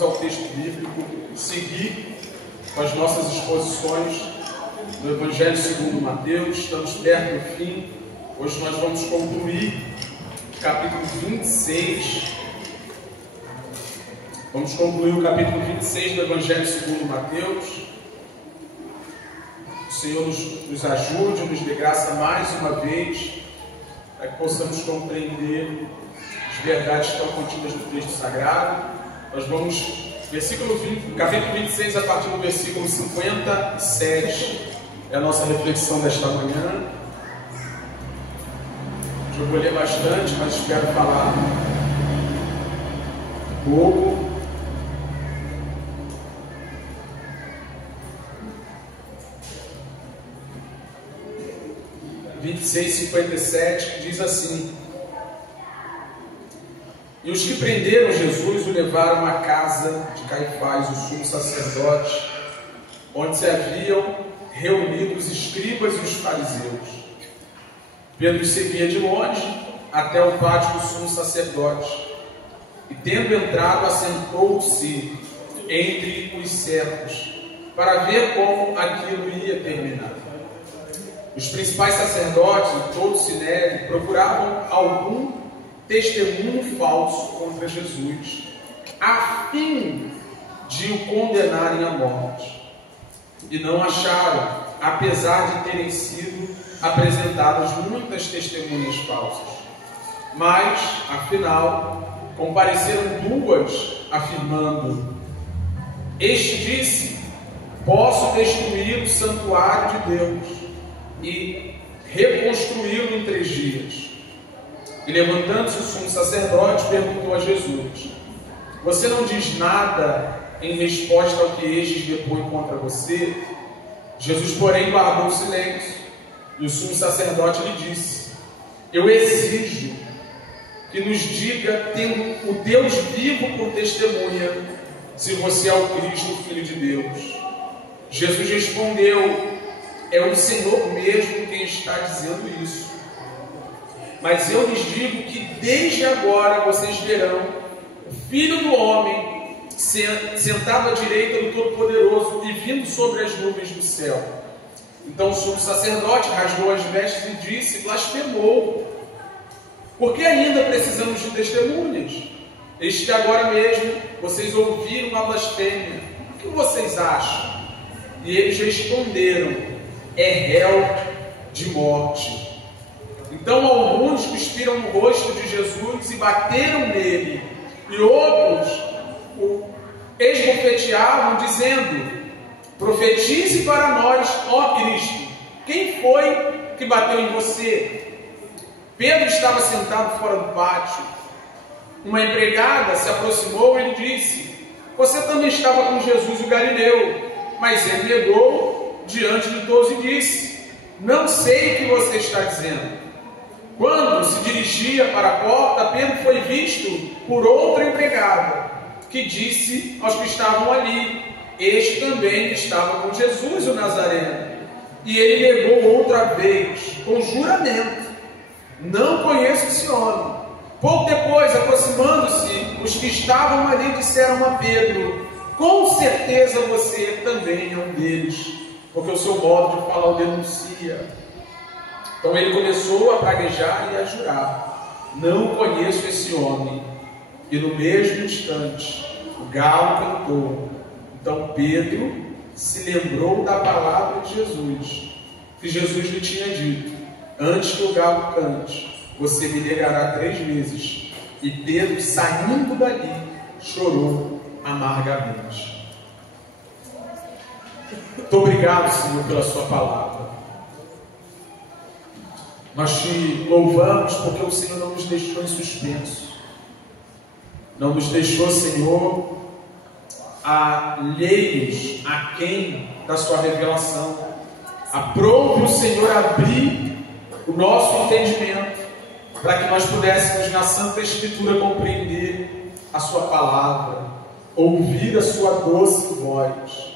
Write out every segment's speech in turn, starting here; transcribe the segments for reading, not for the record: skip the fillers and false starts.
vamos ao texto bíblico seguir com as nossas exposições do Evangelho segundo Mateus. Estamos perto do fim. Hoje nós vamos concluir o capítulo 26. Vamos concluir o capítulo 26 do Evangelho segundo Mateus. O Senhor nos ajude, nos dê graça mais uma vez, para que possamos compreender as verdades que estão contidas no texto sagrado. Nós vamos, capítulo 26, a partir do versículo 57, é a nossa reflexão desta manhã. Eu vou ler bastante, mas espero falar pouco. (26, 57) que diz assim: E os que prenderam Jesus o levaram à casa de Caifás, o sumo sacerdote, onde se haviam reunido os escribas e os fariseus. Pedro seguia de longe até o pátio do sumo sacerdote, e tendo entrado, assentou-se entre os servos, para ver como aquilo ia terminar. Os principais sacerdotes e todo o sinédrio procuravam algum testemunho falso contra Jesus, a fim de o condenarem à morte. E não acharam, apesar de terem sido apresentadas muitas testemunhas falsas. Mas, afinal, compareceram duas, afirmando: Este disse: Posso destruir o santuário de Deus e reconstruí-lo em 3 dias. E levantando-se o sumo sacerdote, perguntou a Jesus: Você não diz nada em resposta ao que estes depõem contra você? Jesus, porém, guardou silêncio. E o sumo sacerdote lhe disse: Eu exijo que nos diga, tendo o Deus vivo por testemunha, se você é o Cristo, o Filho de Deus. Jesus respondeu: É o Senhor mesmo quem está dizendo isso. Mas eu lhes digo que desde agora vocês verão o Filho do Homem sentado à direita do Todo-Poderoso e vindo sobre as nuvens do céu. Então o sumo sacerdote rasgou as vestes e disse: Blasfemou. Por que ainda precisamos de testemunhas? Eis que agora mesmo vocês ouviram a blasfêmia. O que vocês acham? E eles responderam: É réu de morte. Então alguns cuspiram no rosto de Jesus e bateram nele, e outros o esbofeteavam, dizendo: Profetize para nós, ó Cristo, quem foi que bateu em você? Pedro estava sentado fora do pátio. Uma empregada se aproximou e lhe disse: Você também estava com Jesus o Galileu. Mas ele negou diante de todos e disse: Não sei o que você está dizendo. Quando se dirigia para a porta, Pedro foi visto por outra empregada, que disse aos que estavam ali: Este também estava com Jesus o Nazareno. E ele negou outra vez, com juramento: Não conheço esse homem. Pouco depois, aproximando-se, os que estavam ali disseram a Pedro: Com certeza você também é um deles, porque o seu modo de falar o denuncia. Então ele começou a praguejar e a jurar: Não conheço esse homem. E no mesmo instante, o galo cantou. Então Pedro se lembrou da palavra de Jesus, que Jesus lhe tinha dito: Antes que o galo cante, você me negará 3 vezes. E Pedro, saindo dali, chorou amargamente. Muito obrigado, Senhor, pela sua palavra. Nós te louvamos porque o Senhor não nos deixou em suspenso. Não nos deixou, Senhor, alheios aquém da sua revelação. Aprove o Senhor abrir o nosso entendimento, para que nós pudéssemos na Santa Escritura compreender a sua palavra, ouvir a sua doce voz,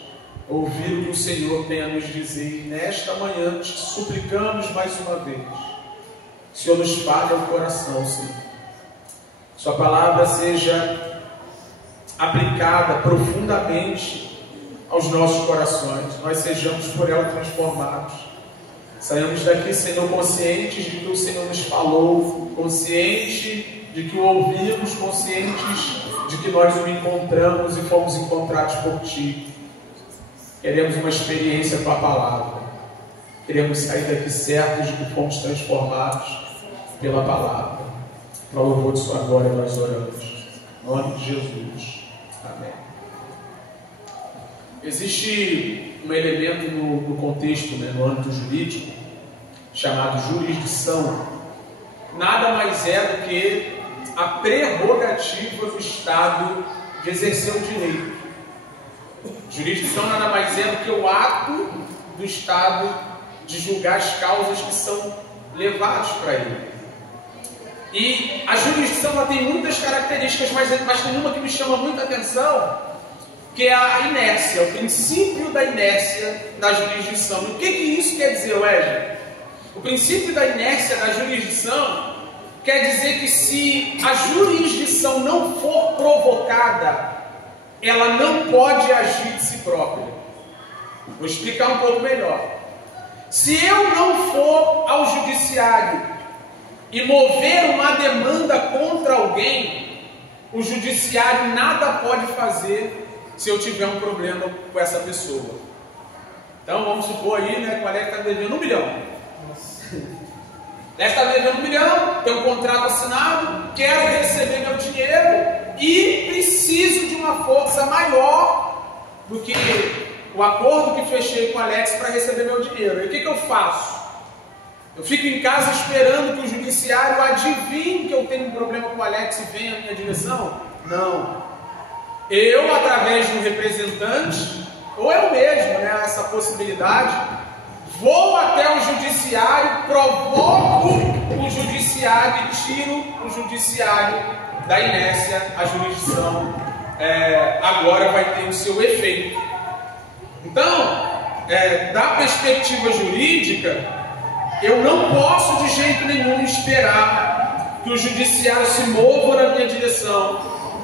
ouvir o que o Senhor tem a nos dizer. E nesta manhã te suplicamos mais uma vez: o Senhor nos fale ao coração, Senhor. Sua palavra seja aplicada profundamente aos nossos corações, nós sejamos por ela transformados. Saímos daqui, Senhor, conscientes de que o Senhor nos falou, conscientes de que o ouvimos, conscientes de que nós o encontramos e fomos encontrados por Ti. Queremos uma experiência com a palavra. Queremos sair daqui certos de que fomos transformados pela palavra. Para o louvor de Sua glória nós oramos. Em nome de Jesus. Amém. Existe um elemento no contexto, no âmbito jurídico, chamado jurisdição. Nada mais é do que a prerrogativa do Estado de exercer o direito. Jurisdição nada mais é do que o ato do Estado de julgar as causas que são levadas para ele. E a jurisdição ela tem muitas características, mas tem uma que me chama muita atenção, que é a inércia, o princípio da inércia na jurisdição. O que isso quer dizer, Wesley? O princípio da inércia da jurisdição quer dizer que se a jurisdição não for provocada, ela não pode agir de si própria. Vou explicar um pouco melhor. Se eu não for ao judiciário e mover uma demanda contra alguém, o judiciário nada pode fazer se eu tiver um problema com essa pessoa. Então vamos supor aí, que o Alex está devendo 1 milhão. Alex está devendo 1 milhão, tem um contrato assinado, quero receber meu dinheiro e preciso de uma força maior do que o acordo que fechei com o Alex para receber meu dinheiro. E o que eu faço? Eu fico em casa esperando que o judiciário adivinhe que eu tenho um problema com o Alex e venha à minha direção? Não. Eu, através de um representante, ou eu mesmo, essa possibilidade, vou até o judiciário, provoco o judiciário e tiro o judiciário da inércia. A jurisdição agora vai ter o seu efeito. Então, da perspectiva jurídica, eu não posso de jeito nenhum esperar que o judiciário se mova na minha direção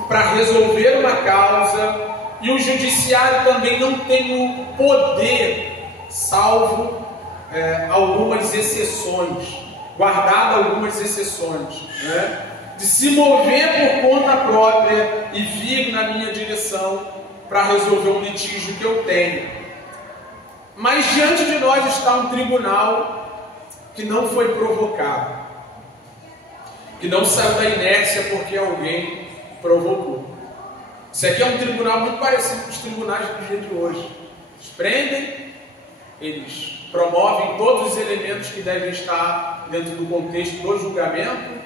para resolver uma causa, e o judiciário também não tem o poder, salvo algumas exceções, guardado algumas exceções, de se mover por conta própria e vir na minha direção para resolver um litígio que eu tenho. Mas diante de nós está um tribunal que não foi provocado, que não saiu da inércia porque alguém provocou. Isso aqui é um tribunal muito parecido com os tribunais do dia de hoje. Eles prendem, eles promovem todos os elementos que devem estar dentro do contexto do julgamento,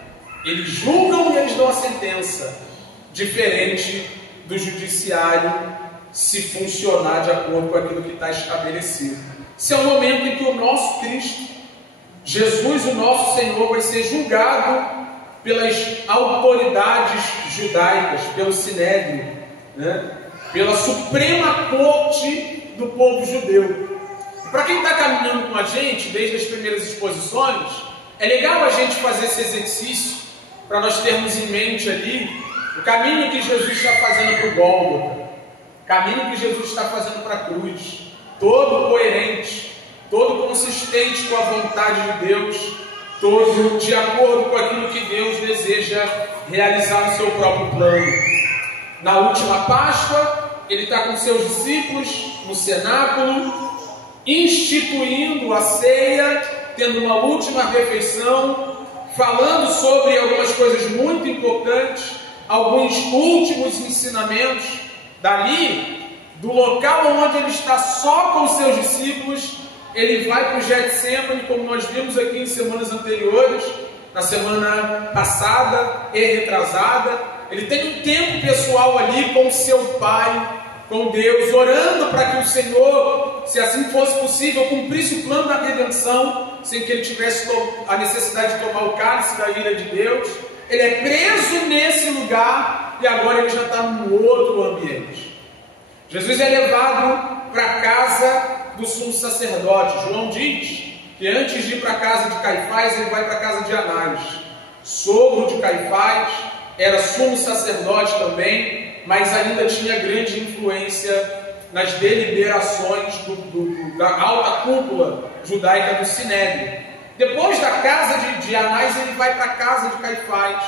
eles julgam e eles dão a sentença, diferente do judiciário se funcionar de acordo com aquilo que está estabelecido. Esse é o momento em que o nosso Cristo, Jesus, o nosso Senhor, vai ser julgado pelas autoridades judaicas, pelo Sinédrio, pela Suprema Corte do povo judeu. Para quem está caminhando com a gente, desde as primeiras exposições, é legal a gente fazer esse exercício, para nós termos em mente ali o caminho que Jesus está fazendo para o Gólgota, o caminho que Jesus está fazendo para a cruz, todo coerente, todo consistente com a vontade de Deus, todo de acordo com aquilo que Deus deseja realizar no seu próprio plano. Na última Páscoa, ele está com seus discípulos no cenáculo, instituindo a ceia, tendo uma última refeição, falando sobre algumas coisas muito importantes, alguns últimos ensinamentos. Dali, do local onde ele está só com os seus discípulos, ele vai para o Getsemane, como nós vimos aqui em semanas anteriores, na semana passada e retrasada. Ele tem um tempo pessoal ali com seu Pai, com Deus, orando para que o Senhor, se assim fosse possível, cumprisse o plano da redenção, sem que ele tivesse a necessidade de tomar o cálice da ira de Deus. Ele é preso nesse lugar e agora ele já está num outro ambiente. Jesus é levado para a casa do sumo sacerdote. João diz que antes de ir para a casa de Caifás, ele vai para a casa de Anás, sogro de Caifás, era sumo sacerdote também, mas ainda tinha grande influência nas deliberações da alta cúpula judaica do Sinédrio. Depois da casa de Anás, ele vai para a casa de Caifás,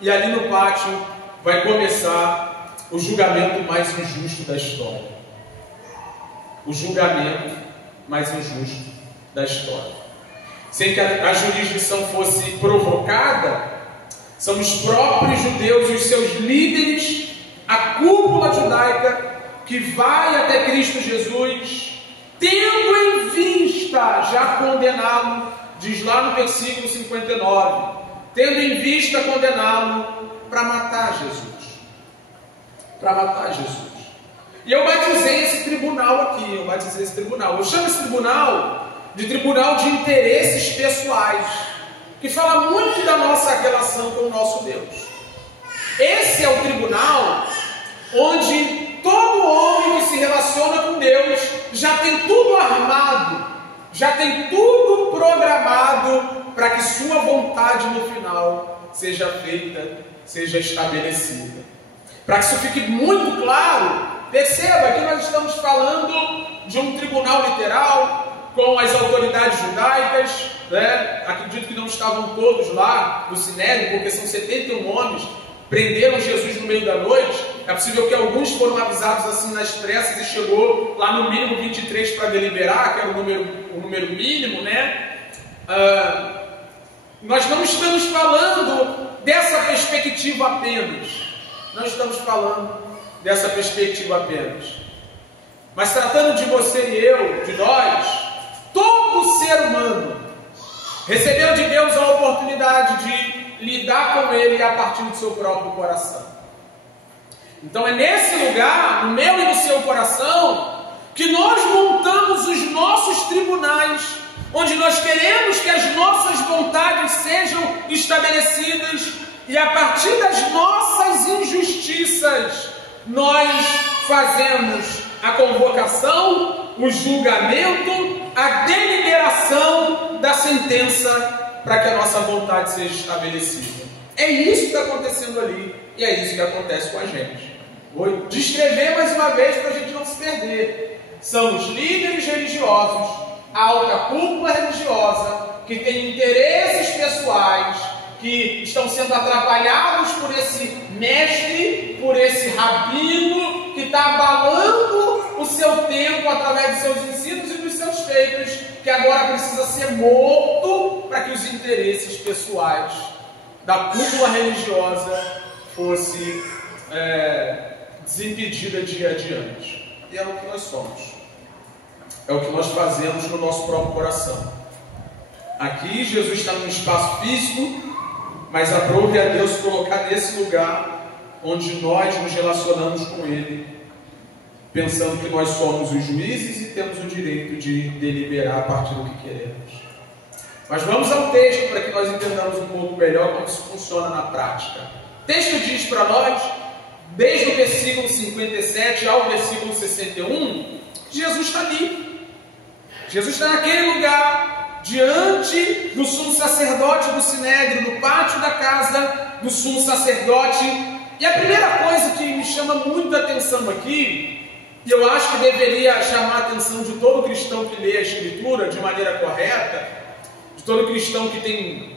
e ali no pátio vai começar o julgamento mais injusto da história. O julgamento mais injusto da história. Sem que a jurisdição fosse provocada, são os próprios judeus e os seus líderes, a cúpula judaica, que vai até Cristo Jesus, tendo em vista já condená-lo, diz lá no versículo 59, tendo em vista condená-lo para matar Jesus. Para matar Jesus. E eu batizei esse tribunal aqui, eu chamo esse tribunal de tribunal de interesses pessoais, que fala muito da nossa relação com o nosso Deus. Esse é o tribunal onde todo homem que se relaciona com Deus já tem tudo armado, já tem tudo programado para que sua vontade no final seja feita, seja estabelecida. Para que isso fique muito claro, perceba que nós estamos falando de um tribunal literal, com as autoridades judaicas, né? Acredito que não estavam todos lá no Sinédrio, porque são 71 homens, prenderam Jesus no meio da noite. É possível que alguns foram avisados assim nas pressas e chegou lá no mínimo 23 para deliberar, que era o número mínimo, né? Nós não estamos falando dessa perspectiva apenas. Não estamos falando dessa perspectiva apenas. Mas tratando de você e eu, de nós, todo ser humano recebeu de Deus a oportunidade de lidar com Ele a partir do seu próprio coração. Então é nesse lugar, no meu e no seu coração, que nós montamos os nossos tribunais, onde nós queremos que as nossas vontades sejam estabelecidas, e a partir das nossas injustiças, nós fazemos a convocação, o julgamento, a deliberação da sentença para que a nossa vontade seja estabelecida. É isso que está acontecendo ali, e é isso que acontece com a gente. Vou descrever mais uma vez para a gente não se perder. São os líderes religiosos, a alta cúpula religiosa, que tem interesses pessoais, que estão sendo atrapalhados por esse mestre, por esse rabino, que está abalando o seu tempo através dos seus ensinos e dos seus feitos, que agora precisa ser morto para que os interesses pessoais da cúpula religiosa fosse desimpedida de ir adiante. E é o que nós somos. É o que nós fazemos no nosso próprio coração. Aqui Jesus está num espaço físico, mas aprove a Deus colocar nesse lugar onde nós nos relacionamos com Ele, pensando que nós somos os juízes e temos o direito de deliberar a partir do que queremos. Mas vamos ao texto para que nós entendamos um pouco melhor como isso funciona na prática. O texto diz para nós, desde o versículo 57 ao versículo 61, que Jesus está ali. Jesus está naquele lugar, diante do sumo sacerdote do Sinédrio, no pátio da casa do sumo sacerdote. E a primeira coisa que me chama muita atenção aqui, e eu acho que deveria chamar a atenção de todo cristão que lê a Escritura de maneira correta, de todo cristão que tem,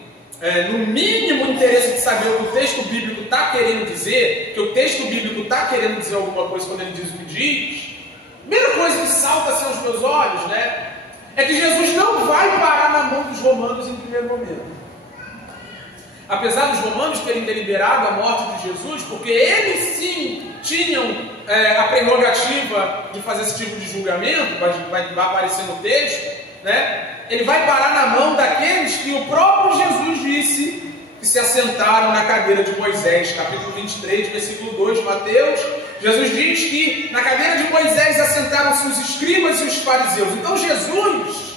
no mínimo, interesse de saber o que o texto bíblico está querendo dizer, que o texto bíblico está querendo dizer alguma coisa quando ele diz o que diz. A primeira coisa que salta assim aos meus olhos, né, é que Jesus não vai parar na mão dos romanos em primeiro momento. Apesar dos romanos terem deliberado a morte de Jesus, porque eles sim tinham a prerrogativa de fazer esse tipo de julgamento, vai aparecer no texto, né? Ele vai parar na mão daqueles que o próprio Jesus disse que se assentaram na cadeira de Moisés, capítulo 23, versículo 2 de Mateus. Jesus diz que na cadeira de Moisés assentaram-se os escribas e os fariseus. Então Jesus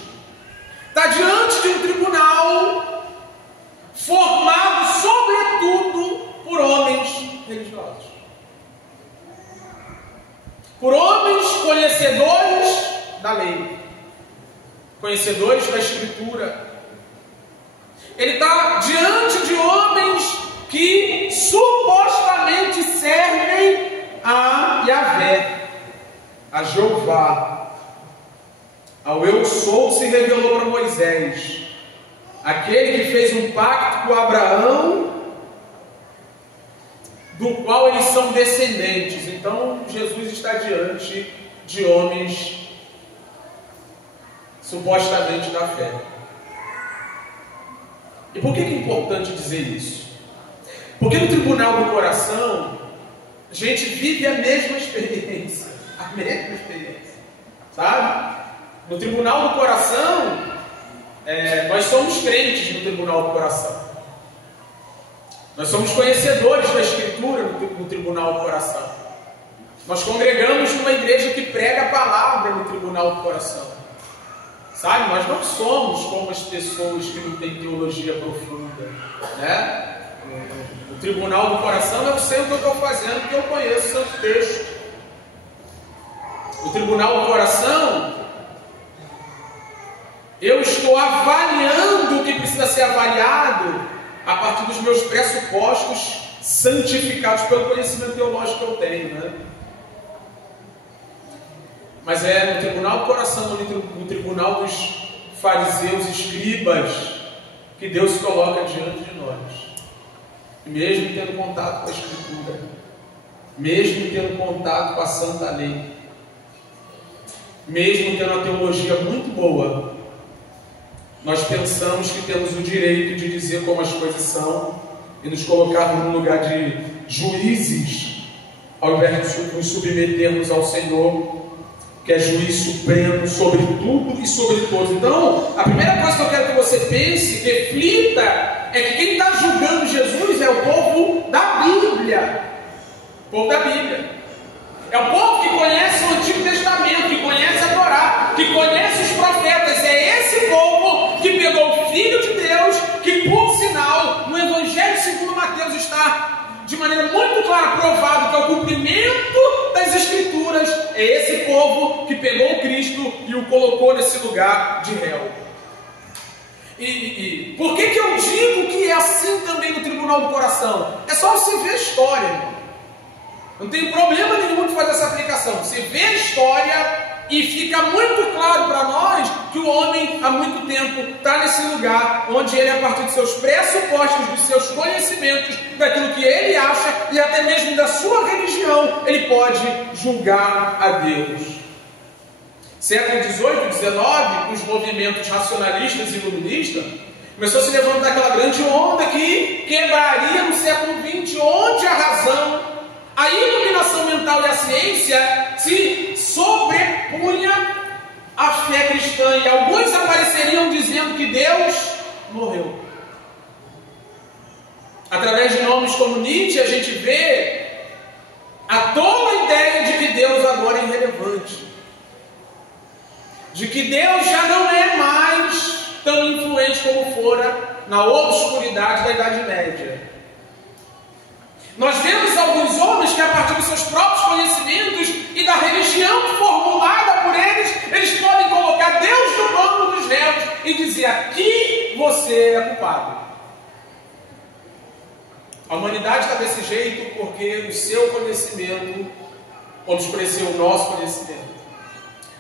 está diante de um tribunal formado sobretudo por homens religiosos, por homens conhecedores da lei, conhecedores da Escritura. Ele está diante de homens que supostamente Jeová, ao Eu Sou, se revelou para Moisés, aquele que fez um pacto com Abraão, do qual eles são descendentes. Então Jesus está diante de homens supostamente da fé. E por que é importante dizer isso? Porque no tribunal do coração a gente vive a mesma experiência, sabe? No tribunal do coração, nós somos crentes no tribunal do coração. Nós somos conhecedores da Escritura no tribunal do coração. Nós congregamos numa igreja que prega a palavra no tribunal do coração. Sabe? Nós não somos como as pessoas que não têm teologia profunda, né? O tribunal do coração, eu sei o que eu estou fazendo, porque eu conheço o Santo Texto. O tribunal do coração, eu estou avaliando o que precisa ser avaliado a partir dos meus pressupostos santificados pelo conhecimento teológico que eu tenho, né? Mas é no tribunal do coração, no tribunal dos fariseus, escribas, que Deus se coloca diante de nós. E mesmo tendo contato com a Escritura, mesmo tendo contato com a Santa Lei, mesmo tendo uma teologia muito boa, nós pensamos que temos o direito de dizer como as coisas são e nos colocarmos no lugar de juízes, ao invés de nos submetermos ao Senhor, que é juiz supremo sobre tudo e sobre todos. Então, a primeira coisa que eu quero que você pense, reflita, é que quem está julgando Jesus é o povo da Bíblia. O povo da Bíblia. É o povo que conhece o Antigo Testamento, que conhece a Torá, que conhece os profetas. É esse povo que pegou o Filho de Deus, que por sinal, no Evangelho segundo Mateus está de maneira muito clara provado que é o cumprimento das Escrituras. É esse povo que pegou o Cristo e o colocou nesse lugar de réu. E por que eu digo que é assim também no tribunal do coração? É só você ver a história, irmão. Não tem problema nenhum de fazer essa aplicação. Você vê a história e fica muito claro para nós que o homem há muito tempo está nesse lugar onde ele, a partir de seus pressupostos, dos seus conhecimentos, daquilo que ele acha e até mesmo da sua religião, ele pode julgar a Deus. Século XVIII, XIX, os movimentos racionalistas e iluministas, começou a se levantar aquela grande onda que quebraria no século XX, onde a razão, a iluminação mental e a ciência se sobrepunha à fé cristã, e alguns apareceriam dizendo que Deus morreu. Através de nomes como Nietzsche, a gente vê a tola ideia de que Deus agora é irrelevante, de que Deus já não é mais tão influente como fora na obscuridade da Idade Média. Nós vemos alguns homens que, a partir dos seus próprios conhecimentos e da religião formulada por eles, eles podem colocar Deus no banco dos réus e dizer: aqui você é culpado. A humanidade está desse jeito porque o seu conhecimento obscureceu o nosso conhecimento.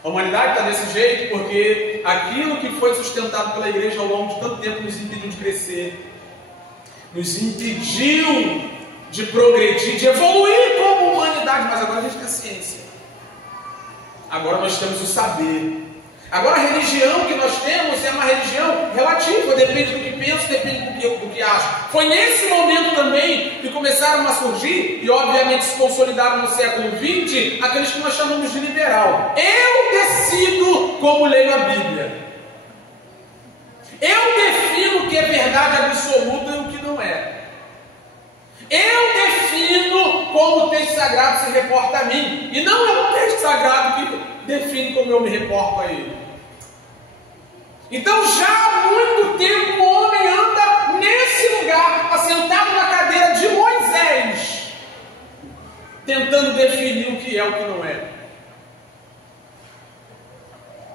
A humanidade está desse jeito porque aquilo que foi sustentado pela igreja ao longo de tanto tempo nos impediu de crescer, nos impediu de progredir, de evoluir como humanidade. Mas agora a gente tem a ciência, agora nós temos o saber. Agora a religião que nós temos é uma religião relativa, depende do que penso, depende do que acho. Foi nesse momento também que começaram a surgir, e obviamente se consolidaram no século XX, aqueles que nós chamamos de liberal. Eu decido como leio a Bíblia, eu defino o que é verdade absoluta e o que não é. Eu defino como o texto sagrado se reporta a mim, e não é o texto sagrado que define como eu me reporto a ele. Então já há muito tempo o homem anda nesse lugar, assentado na cadeira de Moisés, tentando definir o que é o que não é,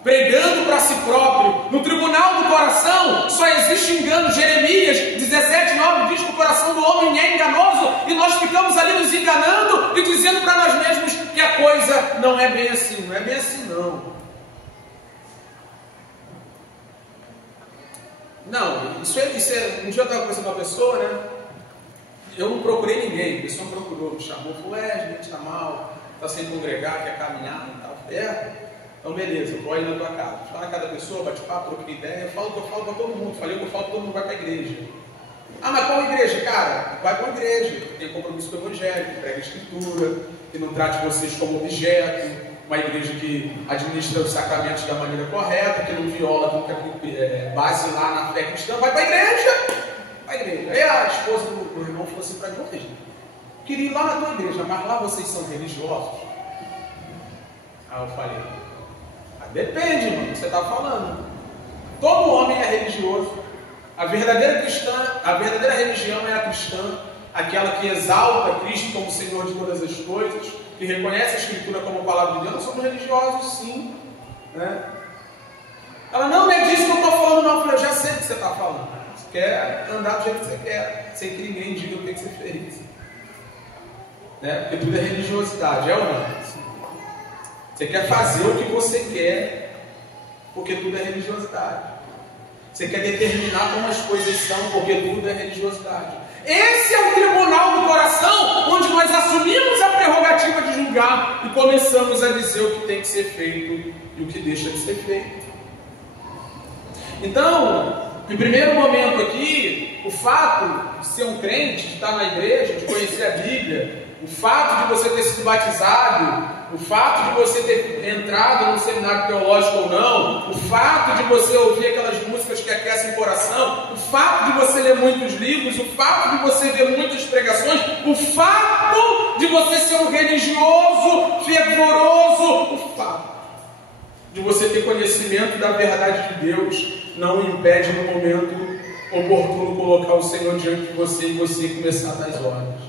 pregando para si próprio. No tribunal do coração só existe engano. Jeremias 17:9 diz que o coração do homem é enganoso, e nós ficamos ali nos enganando e dizendo para nós mesmos que a coisa não é bem assim. Não é bem assim, não. Não, isso é. Um dia eu estava conversando com uma pessoa, né? Eu não procurei ninguém, a pessoa me procurou, me chamou, falou, gente, está mal, está sem congregar, quer caminhar, não está perto. Então, beleza, vou ir na tua casa. Fui lá na casa da pessoa, bate papo, troquei ideia, eu falo o que eu falo para todo mundo. Falei o que eu falo, todo mundo vai para a igreja. Ah, mas qual igreja? Cara, vai para uma igreja, que tem compromisso com o evangelho, que prega a escritura, que não trate vocês como objeto, uma igreja que administra os sacramentos da maneira correta, que não viola, que não quer base lá na fé cristã. Vai para a igreja! Vai para a igreja. Aí a esposa do irmão falou assim para mim, queria ir lá na tua igreja, mas lá vocês são religiosos? Aí eu falei, depende, irmão, do que você está falando. Todo homem é religioso. A verdadeira religião é a cristã, aquela que exalta Cristo como Senhor de todas as coisas, que reconhece a Escritura como palavra de Deus. Nós somos religiosos, sim. Né? Ela, não é disso que eu estou falando, não. Eu falei, eu já sei o que você está falando. Você quer andar do jeito que você quer, sem que ninguém diga o que você fez. Né? Porque tudo é religiosidade, é ou não? Você quer fazer o que você quer, porque tudo é religiosidade. Você quer determinar como as coisas são, porque tudo é religiosidade. Esse é o tribunal do coração, onde nós assumimos a prerrogativa de julgar e começamos a dizer o que tem que ser feito e o que deixa de ser feito. Então, em primeiro momento aqui, o fato de ser um crente, de estar na igreja, de conhecer a Bíblia, o fato de você ter sido batizado, o fato de você ter entrado no seminário teológico ou não, o fato de você ouvir aquelas músicas que aquecem o coração, o fato de você ler muitos livros, o fato de você ver muitas pregações, o fato de você ser um religioso, fervoroso, o fato de você ter conhecimento da verdade de Deus, não impede no momento oportuno colocar o Senhor diante de você e você começar a dar as ordens,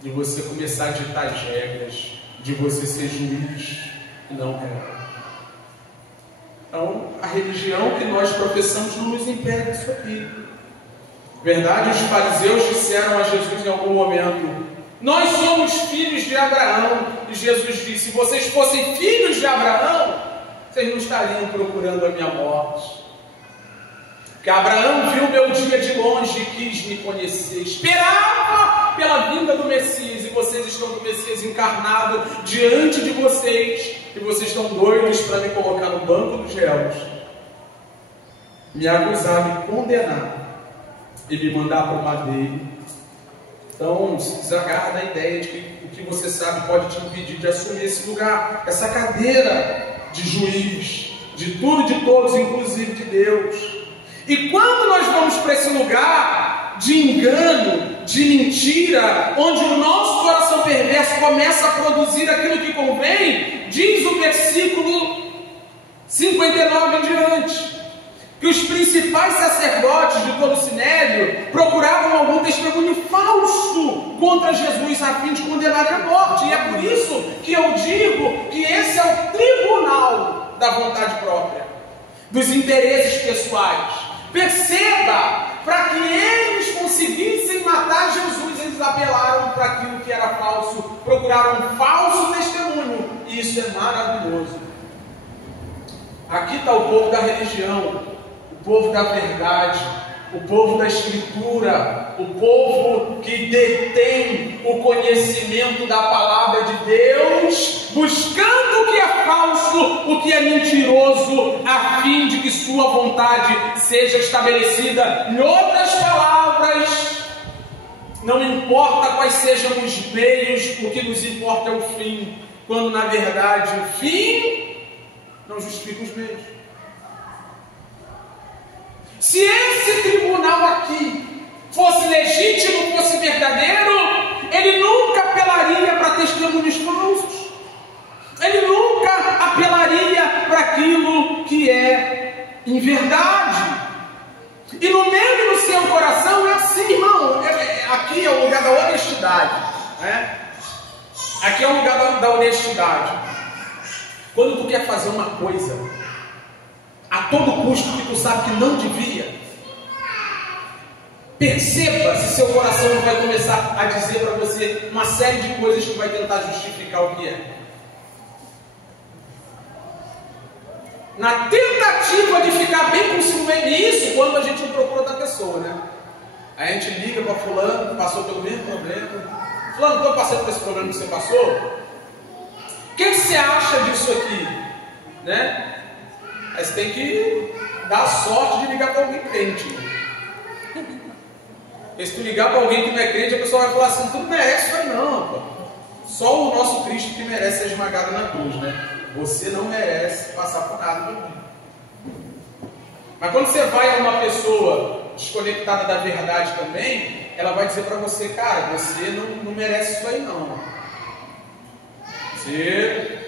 de você começar a ditar as regras, de você ser juiz e não réu. Então, a religião que nós professamos não nos impede disso aqui. Verdade, os fariseus disseram a Jesus em algum momento, nós somos filhos de Abraão. E Jesus disse, se vocês fossem filhos de Abraão, vocês não estariam procurando a minha morte. Porque Abraão viu o meu dia de longe e quis me conhecer, esperava pela vinda do Messias, e vocês estão com o Messias encarnado diante de vocês, e vocês estão doidos para me colocar no banco dos réus, me acusar, me condenar e me mandar para o madeiro. Então, se desagarra da ideia de que o que você sabe pode te impedir de assumir esse lugar, essa cadeira de juiz, de tudo e de todos, inclusive de Deus. E quando nós vamos para esse lugar de engano, de mentira, onde o nosso coração perverso começa a produzir aquilo que convém, diz o versículo 59 em diante, que os principais sacerdotes de todo o Sinédrio procuravam algum testemunho falso contra Jesus a fim de condenar a morte. E é por isso que eu digo que esse é o tribunal da vontade própria, dos interesses pessoais. Perceba, para que eles conseguissem matar Jesus, eles apelaram para aquilo que era falso, procuraram um falso testemunho, e isso é maravilhoso. Aqui está o povo da religião, o povo da verdade, o povo da Escritura, o povo que detém o conhecimento da palavra de Deus, buscando o que é falso, o que é mentiroso, a fim de que sua vontade seja estabelecida. Em outras palavras, não importa quais sejam os meios, o que nos importa é o fim, quando na verdade o fim não justifica os meios. Se esse tribunal aqui fosse legítimo, fosse verdadeiro, ele nunca apelaria para testemunhos falsos. Ele nunca apelaria para aquilo que é em verdade. E no meio do seu coração é assim, irmão. Aqui é o lugar da honestidade, né? Aqui é o lugar da honestidade. Quando tu quer fazer uma coisa a todo custo que tu sabe que não devia, Perceba se seu coração não vai começar a dizer para você uma série de coisas que vai tentar justificar o que é. Na tentativa de ficar bem consigo mesmo, isso quando a gente não procura outra pessoa, né? Aí a gente liga para fulano, que passou pelo mesmo problema. Fulano, estou passando por esse problema que você passou? O que você acha disso aqui? Né? Aí você tem que dar a sorte de ligar para alguém crente. Porque se tu ligar para alguém que não é crente, a pessoa vai falar assim, tu não merece isso aí não, pô. Só o nosso Cristo que merece ser esmagado na cruz, né? Você não merece passar por nada do mundo. Mas quando você vai a uma pessoa desconectada da verdade também, ela vai dizer para você, cara, você não merece isso aí não. Você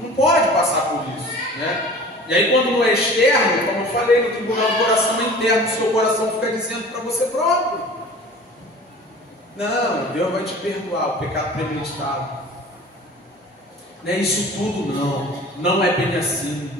não pode passar por isso, né? E aí quando não é externo, como eu falei, no tribunal do coração é interno, o seu coração fica dizendo para você próprio. Não, Deus vai te perdoar o pecado premeditado. Não é isso tudo não é bem assim,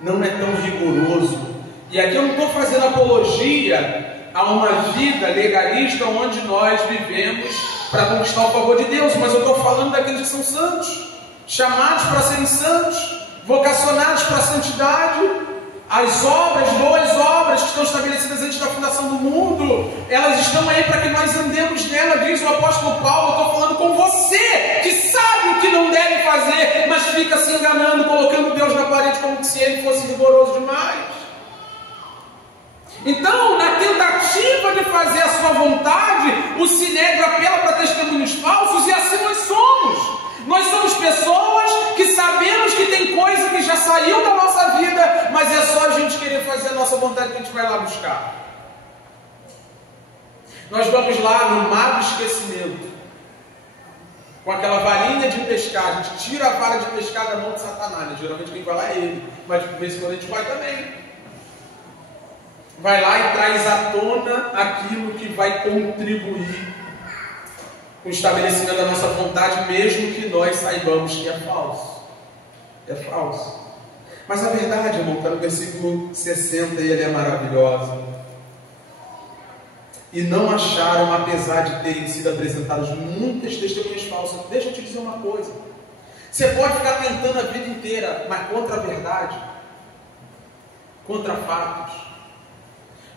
não é tão rigoroso. E aqui eu não estou fazendo apologia a uma vida legalista onde nós vivemos para conquistar o favor de Deus, mas eu estou falando daqueles que são santos, chamados para serem santos, vocacionados para a santidade. As obras, boas obras que estão estabelecidas antes da fundação do mundo, elas estão aí para que nós andemos nela, diz o apóstolo Paulo. Eu estou falando com você, que sabe o que não deve fazer, mas fica se enganando, colocando Deus na parede como se ele fosse rigoroso demais. Então, na tentativa de fazer a sua vontade, o Sinédrio apela para testemunhos falsos, e assim nós somos. Nós somos pessoas que sabemos que tem coisa que já saiu da nossa vida, mas é só a gente querer fazer a nossa vontade que a gente vai lá buscar. Nós vamos lá no mar do esquecimento, com aquela varinha de pescar. A gente tira a vara de pescar da mão de Satanás, né? Geralmente quem vai lá é ele, mas de vez em quando a gente vai também. Vai lá e traz à tona aquilo que vai contribuir com o estabelecimento da nossa vontade, mesmo que nós saibamos que é falso. É falso. Mas a verdade, irmão, está no versículo 60 e ele é maravilhosa. E não acharam, apesar de terem sido apresentadas muitas testemunhas falsas. Deixa eu te dizer uma coisa. Você pode ficar tentando a vida inteira, mas contra a verdade, contra fatos,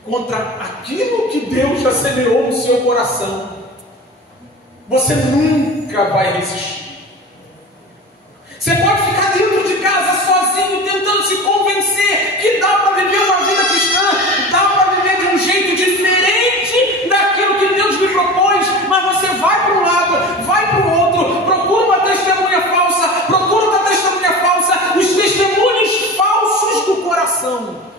contra aquilo que Deus já semeou no seu coração, você nunca vai resistir. Você pode ficar dentro de casa sozinho, tentando se convencer que dá para viver uma vida cristã, dá para viver de um jeito diferente daquilo que Deus lhe propôs, mas você vai para um lado, vai para o outro, procura uma testemunha falsa, procura outra testemunha falsa, os testemunhos falsos do coração.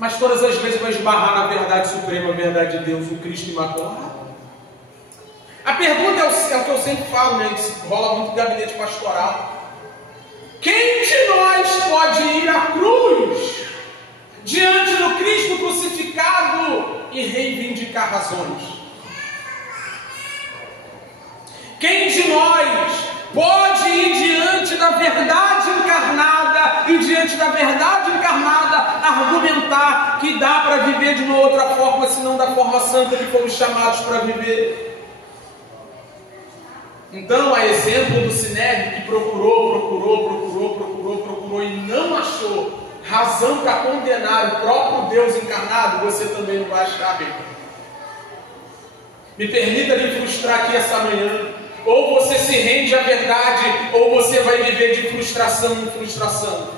Mas todas as vezes vai esbarrar na verdade suprema, a verdade de Deus, o Cristo imaculado. A pergunta é o que eu sempre falo, né? Rola muito gabinete pastoral. Quem de nós pode ir à cruz diante do Cristo crucificado e reivindicar razões? Quem de nós pode ir diante da verdade encarnada e diante da verdade encarnada argumentar que dá para viver de uma outra forma, senão da forma santa que fomos chamados para viver? Então, a exemplo do Sinédrio, que procurou e não achou razão para condenar o próprio Deus encarnado, você também não vai achar, meu irmão. Me permita lhe frustrar aqui essa manhã. Ou você se rende à verdade, ou você vai viver de frustração em frustração.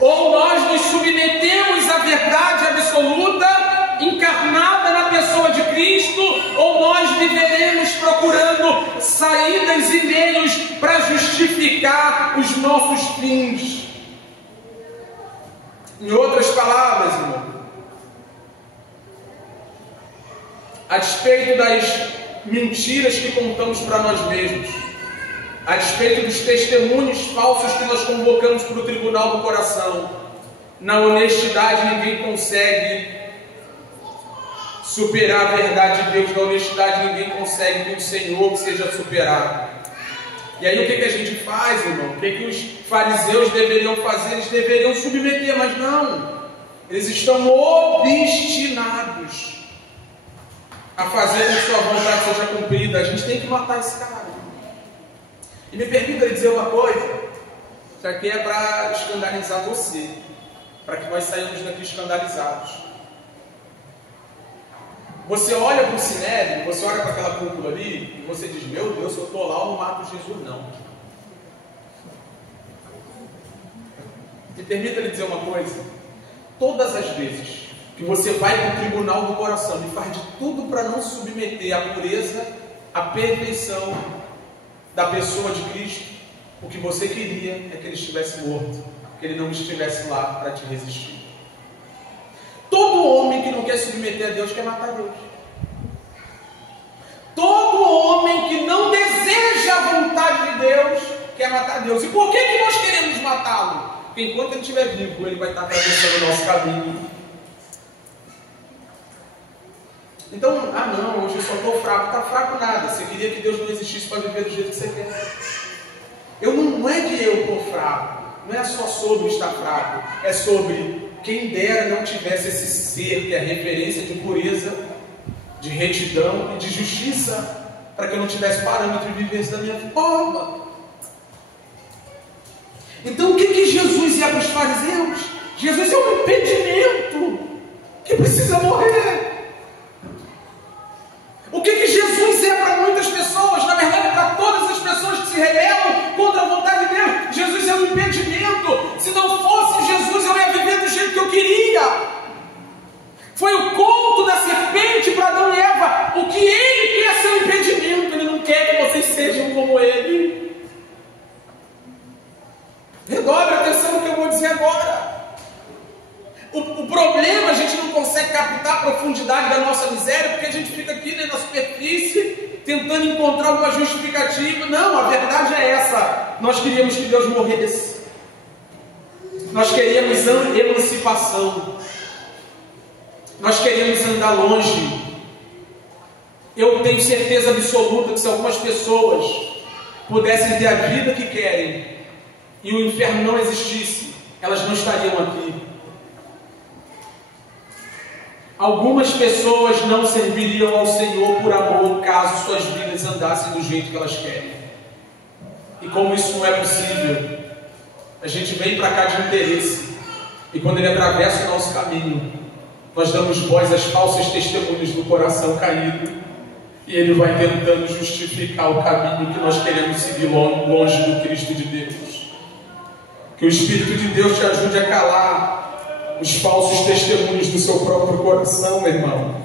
Ou nós nos submetemos à verdade absoluta, encarnada na pessoa de Cristo, ou nós viveremos procurando saídas e meios para justificar os nossos fins. Em outras palavras, irmão, a despeito das mentiras que contamos para nós mesmos, a despeito dos testemunhos falsos que nós convocamos para o tribunal do coração, na honestidade ninguém consegue superar a verdade de Deus. Na honestidade ninguém consegue que o Senhor seja superado. E aí o que a gente faz, irmão? O que os fariseus deveriam fazer? Eles deveriam submeter, mas não. Eles estão obstinados a fazer com que sua vontade seja cumprida. A gente tem que matar esse cara. E me permita lhe dizer uma coisa, isso aqui é para escandalizar você, para que nós saímos daqui escandalizados. Você olha para o Sinédrio, você olha para aquela cúpula ali, e você diz, meu Deus, se eu estou lá, eu não mato Jesus, não. Me permita lhe dizer uma coisa, todas as vezes que você vai para o tribunal do coração e faz de tudo para não submeter a pureza, a perfeição da pessoa de Cristo, o que você queria é que ele estivesse morto, que ele não estivesse lá para te resistir. Todo homem que não quer submeter a Deus quer matar Deus. Todo homem que não deseja a vontade de Deus quer matar Deus. E por que nós queremos matá-lo? Porque enquanto ele estiver vivo, ele vai estar atravessando o nosso caminho. Então, não, hoje eu só estou fraco. Está fraco nada. Você queria que Deus não existisse para viver do jeito que você quer. Não é que eu estou fraco. Não é só sobre estar fraco. É sobre quem dera não tivesse esse ser que é referência de pureza, de retidão e de justiça, para que eu não tivesse parâmetro e vivesse da minha forma. Então o que Jesus ia para os fariseus? Jesus é um impedimento que precisa morrer. O que Jesus é para muitas pessoas, na verdade para todas as pessoas que se rebelam contra a vontade de Deus, Jesus é um impedimento. Se não fosse Jesus, eu ia viver do jeito que eu queria. Foi o conto da serpente para Adão e Eva. O que ele quer ser um impedimento, ele não quer que vocês sejam como ele. Redobre a atenção no que eu vou dizer agora. O problema, a gente não consegue captar a profundidade da nossa miséria, porque a gente fica aqui na superfície, tentando encontrar uma justificativa. Não, a verdade é essa. Nós queríamos que Deus morresse. Nós queríamos emancipação. Nós queríamos andar longe. Eu tenho certeza absoluta que se algumas pessoas pudessem ter a vida que querem e o inferno não existisse, elas não estariam aqui. Algumas pessoas não serviriam ao Senhor por amor, caso suas vidas andassem do jeito que elas querem. E como isso não é possível, a gente vem para cá de interesse. E quando ele atravessa o nosso caminho, nós damos voz às falsas testemunhas do coração caído. E ele vai tentando justificar o caminho que nós queremos seguir longe do Cristo de Deus. Que o Espírito de Deus te ajude a calar os falsos testemunhos do seu próprio coração, meu irmão.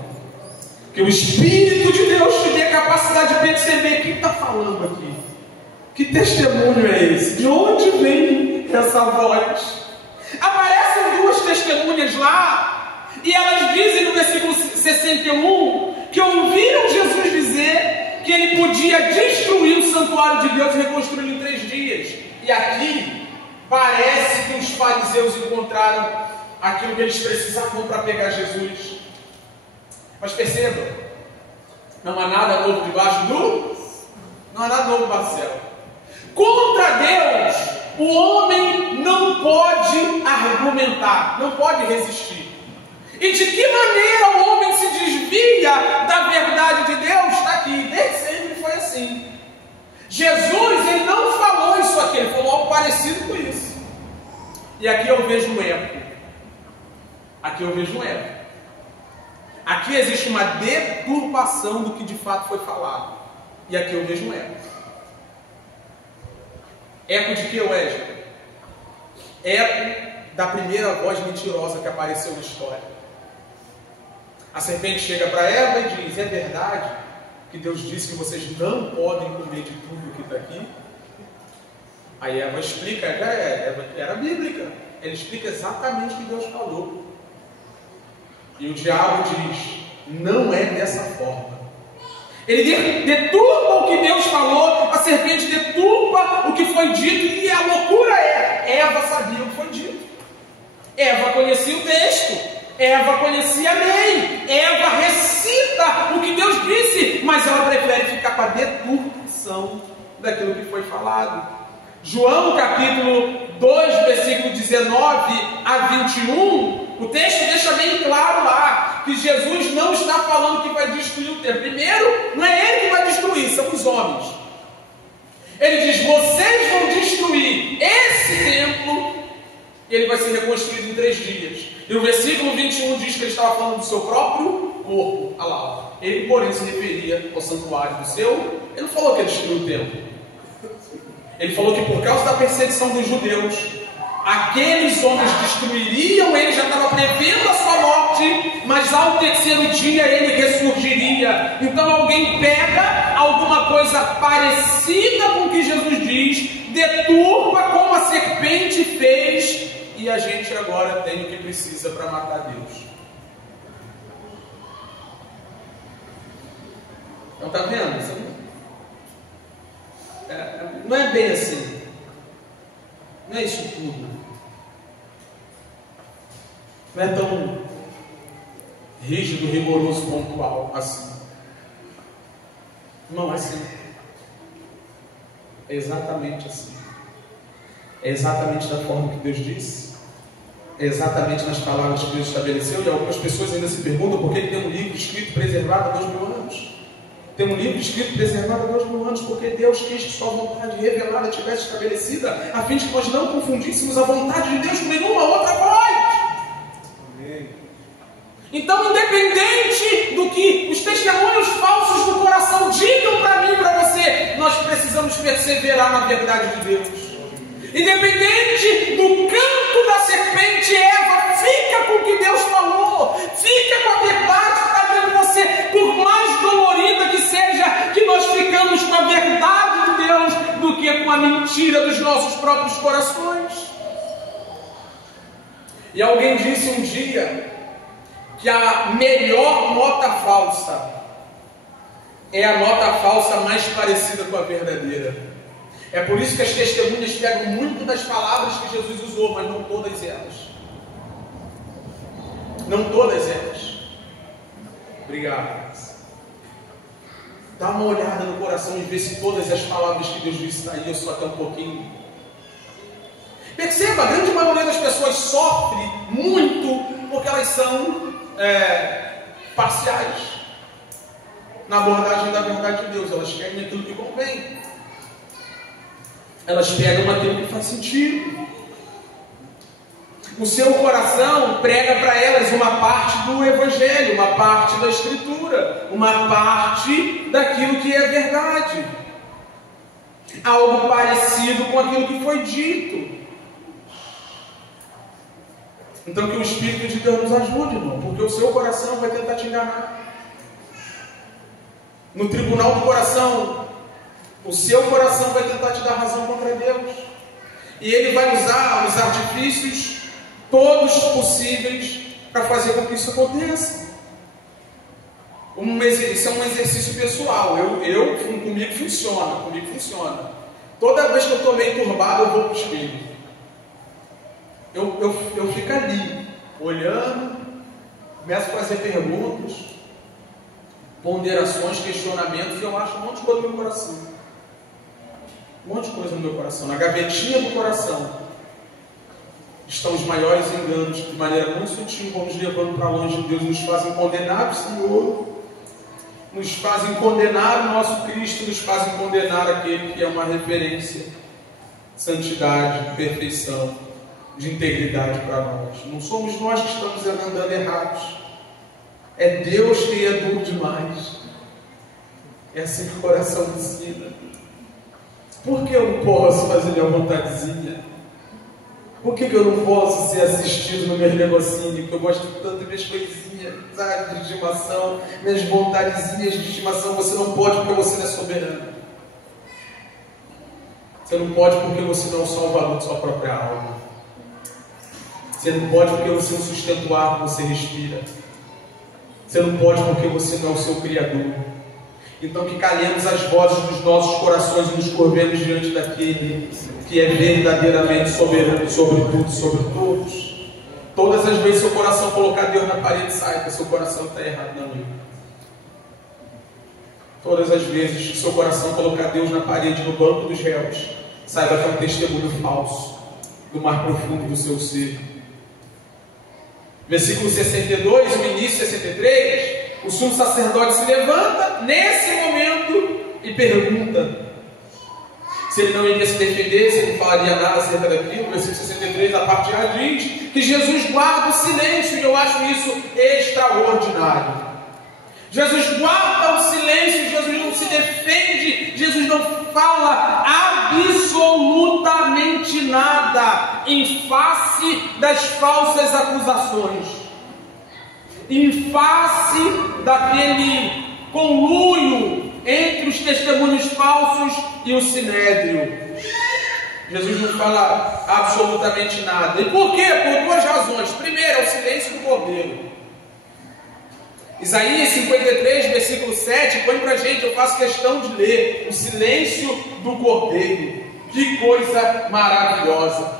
Que o Espírito de Deus te dê a capacidade de perceber quem está falando aqui. Que testemunho é esse? De onde vem essa voz? Aparecem duas testemunhas lá, e elas dizem no versículo 61 que ouviram Jesus dizer que ele podia destruir o santuário de Deus e reconstruí-lo em 3 dias. E aqui parece que os fariseus encontraram aquilo que eles precisavam para pegar Jesus. Mas percebam, não há nada novo debaixo do... Não há nada novo debaixo do céu. Contra Deus, o homem não pode argumentar, não pode resistir. E de que maneira o homem se desvia da verdade de Deus? Está aqui, desde sempre foi assim. Jesus, ele não falou isso aqui, ele falou algo parecido com isso. E aqui eu vejo um eco. Aqui eu vejo um eco. Aqui existe uma deturpação do que de fato foi falado. E aqui eu vejo um eco. Eco de que, Wesley? Eco da primeira voz mentirosa que apareceu na história. A serpente chega para Eva e diz: é verdade que Deus disse que vocês não podem comer de tudo que está aqui? Aí Eva explica, Eva era bíblica. Ele explica exatamente o que Deus falou. E o diabo diz: não é dessa forma. Ele deturpa o que Deus falou, a serpente deturpa o que foi dito, e a loucura é: Eva sabia o que foi dito. Eva conhecia o texto, Eva conhecia a lei, Eva recita o que Deus disse, mas ela prefere ficar com a deturpação daquilo que foi falado. João capítulo 2, versículo 19 a 21, o texto deixa bem claro lá que Jesus não está falando que vai destruir o templo. Primeiro, não é ele que vai destruir, são os homens. Ele diz: vocês vão destruir esse templo e ele vai ser reconstruído em 3 dias. E o versículo 21 diz que ele estava falando do seu próprio corpo. Olha lá. Ele, porém, se referia ao santuário do seu. Ele não falou que ele destruiu o templo. Ele falou que por causa da perseguição dos judeus, aqueles homens destruiriam, ele já estava prevendo a sua morte, mas ao 3º dia ele ressurgiria. Então alguém pega alguma coisa parecida com o que Jesus diz, deturpa como a serpente fez, e a gente agora tem o que precisa para matar Deus. Então está vendo? Não é bem assim. Não é isso tudo. Não é tão rígido, rigoroso, pontual assim. Não é assim. É exatamente assim. É exatamente da forma que Deus disse. É exatamente nas palavras que Deus estabeleceu. E algumas pessoas ainda se perguntam por que tem um livro escrito preservado há 2000 anos. Tem um livro escrito preservado há 2000 anos, porque Deus quis que sua vontade revelada tivesse estabelecida, a fim de que nós não confundíssemos a vontade de Deus com nenhuma outra voz. Amém. Então, independente do que os testemunhos falsos do coração digam para mim e para você, nós precisamos perseverar na verdade de Deus. Independente do canto da serpente, Eva, fica com o que Deus falou, fica com a verdade que está dentro de você, por mais dolorida que seja, que nós ficamos com a verdade de Deus do que com a mentira dos nossos próprios corações. E alguém disse um dia que a melhor nota falsa é a nota falsa mais parecida com a verdadeira. É por isso que as testemunhas pegam muito das palavras que Jesus usou, mas não todas elas. Não todas elas. Obrigado. Dá uma olhada no coração e vê se todas as palavras que Deus disse está aí, ou só até um pouquinho. Perceba, a grande maioria das pessoas sofre muito porque elas são parciais na abordagem da verdade de Deus. Elas querem aquilo que convém. Elas pegam aquilo que faz sentido. O seu coração prega para elas uma parte do Evangelho, uma parte da Escritura, uma parte daquilo que é verdade. Algo parecido com aquilo que foi dito. Então que o Espírito de Deus nos ajude, irmão, porque o seu coração vai tentar te enganar. No tribunal do coração, o seu coração vai tentar te dar razão contra Deus. E ele vai usar os artifícios todos possíveis para fazer com que isso aconteça. Isso é um exercício pessoal. Comigo funciona. Toda vez que eu estou meio turbado, eu vou para o espelho. Eu fico ali, olhando, começo a fazer perguntas, ponderações, questionamentos, e eu acho um monte de coisa no meu coração. Um monte de coisa no meu coração. Na gavetinha do coração estão os maiores enganos, que de maneira muito sutil vão nos levando para longe de Deus, nos fazem condenar o Senhor, nos fazem condenar o nosso Cristo, nos fazem condenar aquele que é uma referência de santidade, de perfeição, de integridade para nós. Não somos nós que estamos andando errados. É Deus que é duro demais. É assim que o coração ensina. Por que eu não posso fazer minha vontadezinha? Por que eu não posso ser assistido no meu negocinho? Que eu gosto tanto das minhas coisinhas, sabe, de estimação, minhas vontadezinhas de estimação. Você não pode porque você não é soberano. Você não pode porque você não é o salvador de sua própria alma. Você não pode porque você não sustenta o ar que você respira. Você não pode porque você não é o seu Criador. Então que calemos as vozes dos nossos corações e nos curvemos diante daquele que é verdadeiramente soberano sobre tudo e sobre todos. Todas as vezes seu coração colocar Deus na parede, saiba, seu coração está errado na minha. Todas as vezes que seu coração colocar Deus na parede, no banco dos réus, saiba que é um testemunho falso do mais profundo do seu ser. Versículo 62, o início 63, o sumo sacerdote se levanta nesse momento e pergunta se ele não iria se defender, se ele não falaria nada acerca daquilo. Versículo 63, a parte A diz que Jesus guarda o silêncio, e eu acho isso extraordinário. Jesus guarda o silêncio, Jesus não se defende, Jesus não fala absolutamente nada em face das falsas acusações, em face daquele conluio entre os testemunhos falsos e o sinédrio. Jesus não fala absolutamente nada. E por quê? Por duas razões. Primeiro, é o silêncio do cordeiro. Isaías 53, versículo 7, põe para a gente, eu faço questão de ler, o silêncio do cordeiro. Que coisa maravilhosa!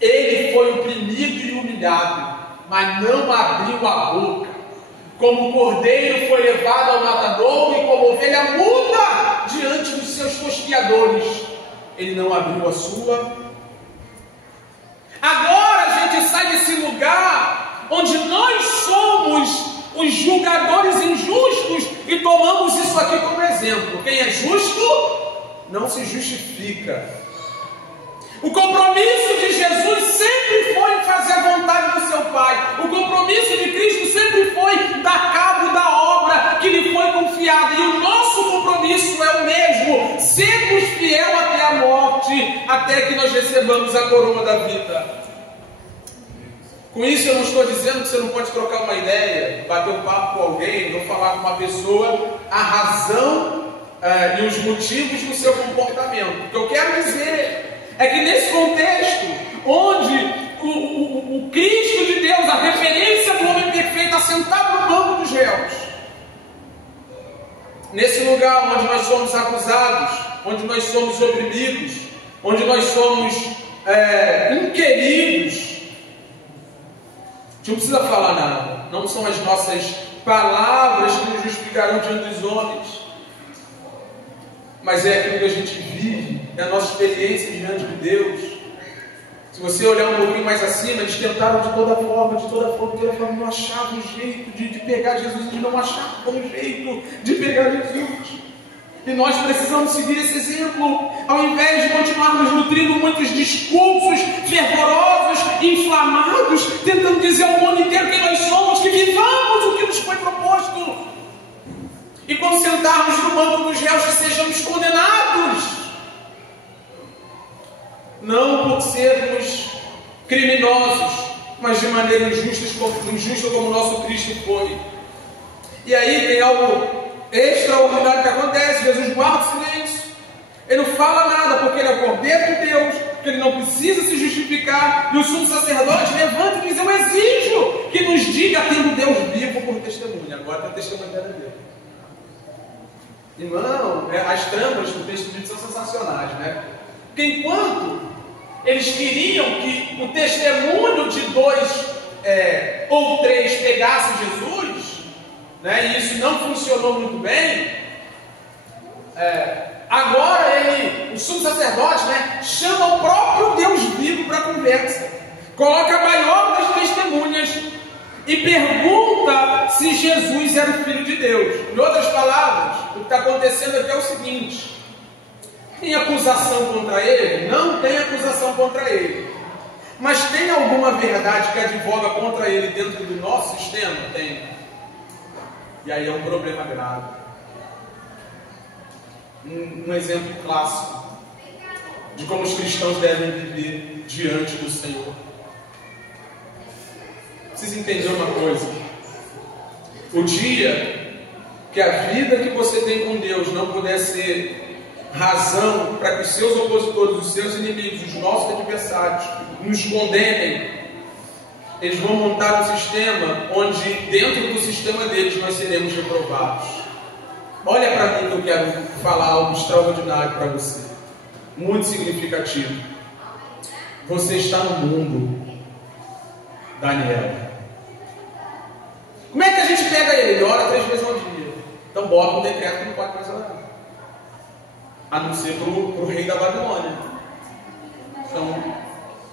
Ele foi oprimido e humilhado, mas não abriu a boca. Como o cordeiro foi levado ao matadouro e como ovelha muda diante dos seus tosquiadores, ele não abriu a sua. Agora a gente sai desse lugar onde nós somos os julgadores injustos e tomamos isso aqui como exemplo. Quem é justo não se justifica. O compromisso de Jesus sempre foi fazer a vontade do seu Pai. O compromisso de Cristo sempre foi dar cabo da obra que lhe foi confiada. E o nosso compromisso é o mesmo: sermos fiel até a morte, até que nós recebamos a coroa da vida. Com isso eu não estou dizendo que você não pode trocar uma ideia, bater um papo com alguém, ou falar com uma pessoa a razão e os motivos do seu comportamento. O que eu quero dizer é que nesse contexto, onde o Cristo de Deus, a referência do homem perfeito, assentado no banco dos réus, nesse lugar onde nós somos acusados, onde nós somos oprimidos, onde nós somos inquiridos, a gente não precisa falar nada. Não são as nossas palavras que nos justificarão diante dos homens, mas é aquilo que a gente vive, é a nossa experiência diante de Deus. Se você olhar um pouquinho mais acima, eles tentaram de toda forma, não achavam um jeito de pegar Jesus, eles não achavam um jeito de pegar Jesus. E nós precisamos seguir esse exemplo, ao invés de continuarmos nutrindo muitos discursos fervorosos, inflamados, tentando dizer ao mundo inteiro quem nós somos, que vivamos o que nos foi proposto. E quando sentarmos no banco dos réus, que sejamos condenados, não por sermos criminosos, mas de maneira injusta como o nosso Cristo foi. E aí tem algo extraordinário que acontece. Jesus guarda o silêncio, ele não fala nada, porque ele é o Cordeiro de Deus, que ele não precisa se justificar. E o sumo sacerdote levanta e diz: eu exijo que nos diga, tendo Deus vivo por testemunha. Agora tem o testemunho verdadeiro. Irmão, as trampas do texto bíblico são sensacionais, né? Porque enquanto eles queriam que o testemunho de 2 ou 3 pegasse Jesus, né, e isso não funcionou muito bem, agora o sumo sacerdote, né, chama o próprio Deus vivo para a conversa, coloca a maior das testemunhas e pergunta se Jesus era o Filho de Deus. Em outras palavras, o que está acontecendo aqui é o seguinte: tem acusação contra ele? Não tem acusação contra ele. Mas tem alguma verdade que advoga contra ele dentro do nosso sistema? Tem. E aí é um problema grave. Um exemplo clássico de como os cristãos devem viver diante do Senhor. Vocês entenderam uma coisa? O dia que a vida que você tem com Deus não puder ser razão para que os seus opositores, os seus inimigos, os nossos adversários nos condenem, eles vão montar um sistema onde dentro do sistema deles nós seremos reprovados. Olha para mim que eu quero falar algo extraordinário para você, muito significativo. Você está no mundo, Daniel. Como é que a gente pega ele? Ele ora 3 vezes ao dia. Então bota um decreto que não pode mais orar, a não ser para o rei da Babilônia. Então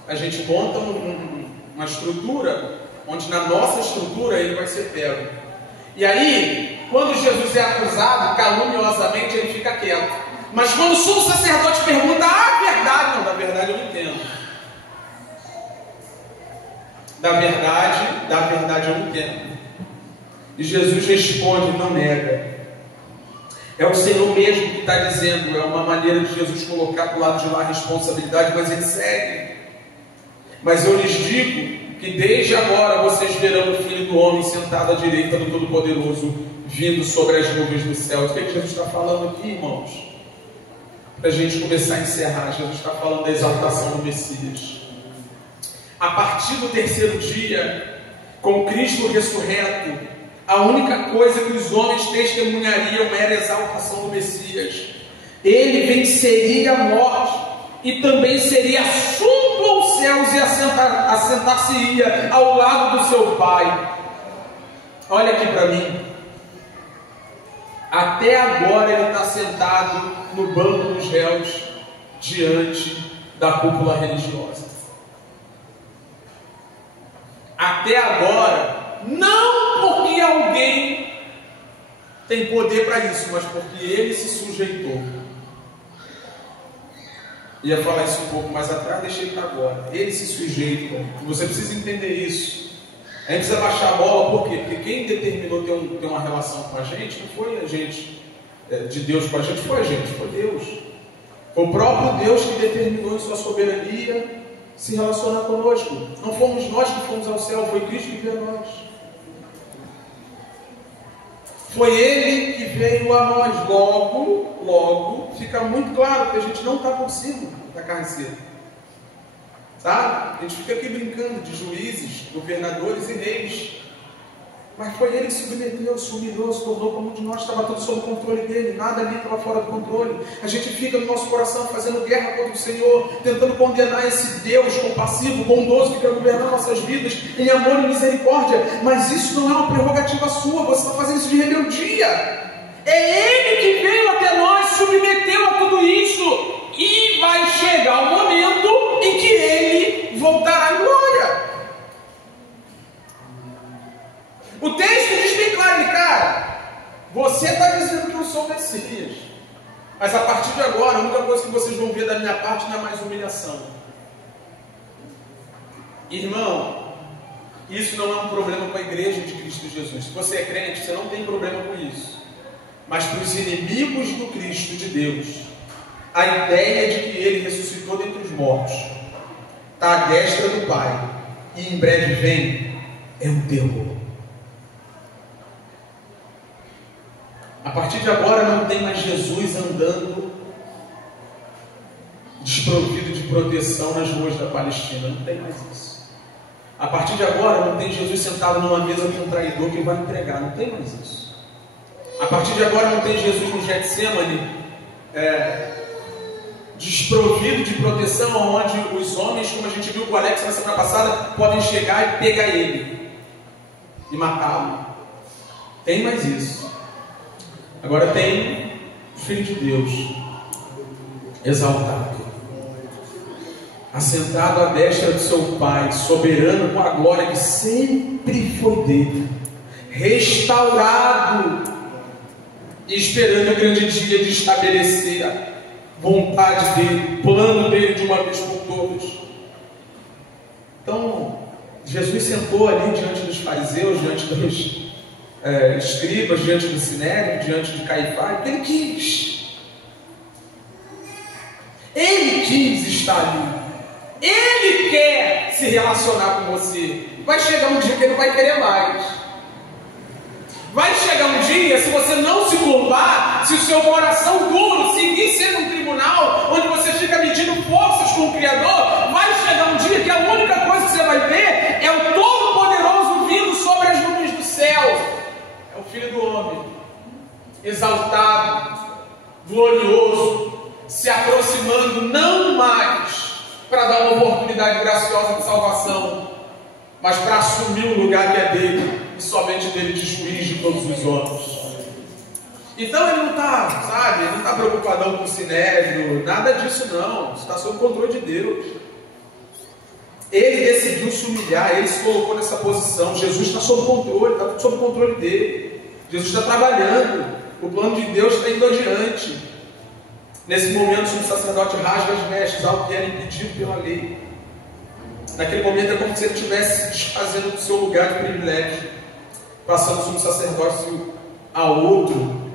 a gente monta uma estrutura onde na nossa estrutura ele vai ser pego. E aí, quando Jesus é acusado caluniosamente, ele fica quieto. Mas quando o sumo sacerdote pergunta a verdade, não, da verdade eu não entendo. Da verdade eu não entendo. E Jesus responde, não nega. É o Senhor mesmo que está dizendo, é uma maneira de Jesus colocar do lado de lá a responsabilidade, mas ele segue. Mas eu lhes digo que desde agora vocês verão o Filho do Homem sentado à direita do Todo-Poderoso, vindo sobre as nuvens do céu. O que Jesus está falando aqui, irmãos? Para a gente começar a encerrar, Jesus está falando da exaltação do Messias. A partir do terceiro dia, com Cristo ressurreto, a única coisa que os homens testemunhariam era a exaltação do Messias. Ele venceria a morte e também seria assunto aos céus e assentar-se-ia ao lado do seu Pai. Olha aqui para mim. Até agora ele está sentado no banco dos réus diante da cúpula religiosa. Até agora, não porque alguém tem poder para isso, mas porque ele se sujeitou. Ia falar isso um pouco mais atrás, deixei para agora. Ele se sujeita. Você precisa entender isso. A gente precisa baixar a bola, por quê? Porque quem determinou ter uma relação com a gente não foi a gente, de Deus com a gente, foi a gente, foi Deus. Foi o próprio Deus que determinou em sua soberania se relacionar conosco. Não fomos nós que fomos ao céu, foi Cristo que veio a nós. Foi Ele que veio a nós. Logo, fica muito claro que a gente não está por cima da carniceira. Tá? A gente fica aqui brincando de juízes, governadores e reis. Mas foi Ele que se submeteu, se humilhou, se tornou como um de nós, estava tudo sob o controle dele, nada ali estava fora do controle. A gente fica no nosso coração fazendo guerra contra o Senhor, tentando condenar esse Deus compassivo, bondoso, que quer governar nossas vidas em amor e misericórdia. Mas isso não é uma prerrogativa sua, você está fazendo isso de rebeldia. É Ele que veio até nós, submeteu a tudo isso, e vai chegar o momento em que Ele voltará em glória. O texto diz bem claro, cara, você está dizendo que eu sou o Messias, mas a partir de agora, a única coisa que vocês vão ver da minha parte não é mais humilhação. Irmão, isso não é um problema com a igreja de Cristo Jesus. Se você é crente, você não tem problema com isso. Mas para os inimigos do Cristo de Deus, a ideia de que Ele ressuscitou dentre os mortos, está à destra do Pai, e em breve vem, é um terror. A partir de agora não tem mais Jesus andando desprovido de proteção nas ruas da Palestina. Não tem mais isso. A partir de agora não tem Jesus sentado numa mesa com um traidor que vai entregar. Não tem mais isso. A partir de agora não tem Jesus no Getsemane desprovido de proteção, onde os homens, como a gente viu com o Alex na semana passada, podem chegar e pegar ele e matá-lo. Tem mais isso. Agora tem o Filho de Deus exaltado, assentado à destra do seu Pai, soberano com a glória que sempre foi dele, restaurado e esperando o grande dia de estabelecer a vontade dele, o plano dele de uma vez por todas. Então, Jesus sentou ali diante dos fariseus, diante dos escribas, diante do Sinédrio, diante de Caifás, porque ele quis. Ele quis estar ali. Ele quer se relacionar com você. Vai chegar um dia que ele não vai querer mais. Vai chegar um dia, se você não se curvar, se o seu coração duro seguir sendo um tribunal, onde você fica medindo forças com o Criador, vai chegar um dia que a única coisa que você vai ver é o Todo-Poderoso vindo sobre as nuvens do céu. É o Filho do Homem, exaltado, glorioso, se aproximando não mais para dar uma oportunidade graciosa de salvação, mas para assumir o lugar que é dele, e somente dele de juiz de todos os homens. Então ele não está, sabe, ele não está preocupadão com o Sinédrio, nada disso não, isso está sob o controle de Deus. Ele decidiu se humilhar, ele se colocou nessa posição. Jesus está sob controle, está tudo sob controle dele. Jesus está trabalhando, o plano de Deus está indo adiante. Nesse momento, o sumo sacerdote rasga as vestes, algo que era impedido pela lei. Naquele momento é como se ele estivesse se desfazendo do seu lugar de privilégio, passando o sumo sacerdócio a outro.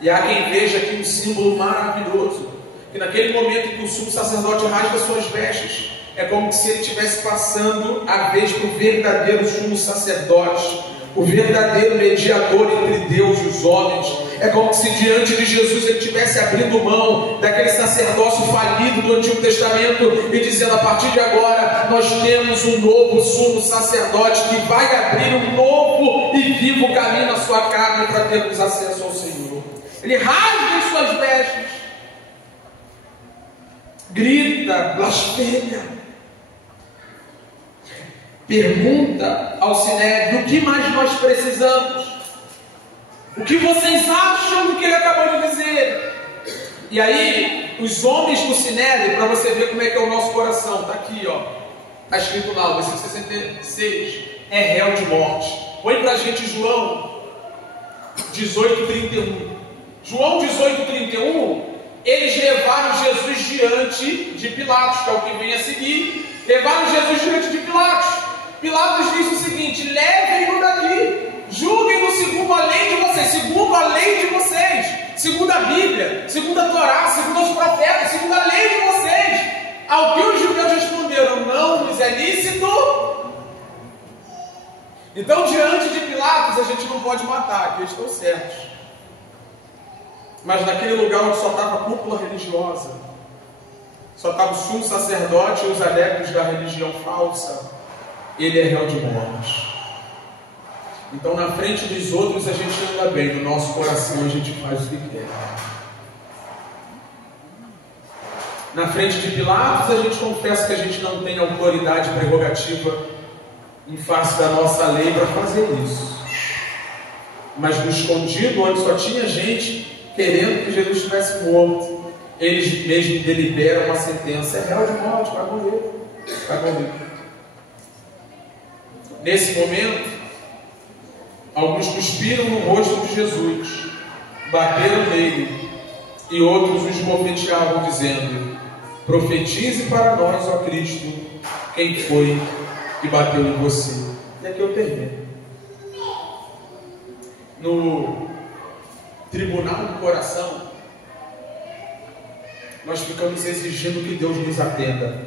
E há quem veja aqui um símbolo maravilhoso, que naquele momento em que o sumo sacerdote rasga suas vestes, é como se ele estivesse passando a vez para o verdadeiro sumo sacerdote, o verdadeiro mediador entre Deus e os homens. É como se diante de Jesus ele estivesse abrindo mão daquele sacerdócio falido do Antigo Testamento e dizendo: a partir de agora nós temos um novo sumo sacerdote que vai abrir um novo e vivo caminho na sua carne para termos acesso ao Senhor. Ele rasga as suas vestes, grita, blasfêmia, pergunta ao Sinédrio: o que mais nós precisamos? O que vocês acham do que ele acabou de dizer? E aí, os homens do Sinédrio, para você ver como é que é o nosso coração, está aqui, ó, está escrito lá, o versículo 66, é réu de morte. Põe para a gente João 18:31. João 18:31, eles levaram Jesus diante de Pilatos, que é o que vem a seguir. Levaram Jesus diante de Pilatos. Pilatos disse o seguinte: levem-no daqui, julguem-no segundo a lei de vocês, segundo a Bíblia, segundo a Torá, segundo os profetas, segundo a lei de vocês. Ao que os judeus responderam: não nos é lícito. Então, diante de Pilatos, a gente não pode matar, que eles estão certos. Mas naquele lugar onde só estava a cúpula religiosa, só estava o sumo sacerdote e os adeptos da religião falsa, ele é réu de morte. Então, na frente dos outros a gente anda bem, no nosso coração a gente faz o que quer. Na frente de Pilatos a gente confessa que a gente não tem autoridade prerrogativa em face da nossa lei para fazer isso. Mas no escondido, onde só tinha gente querendo que Jesus estivesse morto, eles mesmos deliberam uma sentença: é réu de morte, vai morrer, vai morrer. Nesse momento, alguns cuspiram no rosto de Jesus, bateram nele, e outros os esbofeteavam, dizendo: profetize para nós, ó Cristo, quem foi que bateu em você. E aqui eu termino. No tribunal do coração, nós ficamos exigindo que Deus nos atenda.